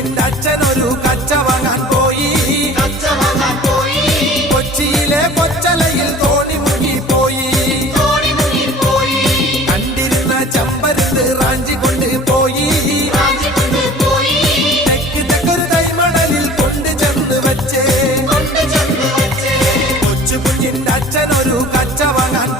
കുഞ്ഞിന്റെ അച്ഛനൊരു കച്ച വാങ്ങാൻ പോയി. കൊച്ചിയിലെ കൊച്ചലയിൽ തോണി മുങ്ങിപ്പോയി. കണ്ടിരുന്ന ചമ്പരത്ത് റാഞ്ചി കൊണ്ട് പോയി. തെക്കൊരു തൈമണലിൽ കൊണ്ട് ചെന്ന് വെച്ചേ. കൊച്ചു കുഞ്ഞിന്റെ അച്ഛനൊരു കച്ച വാങ്ങാൻ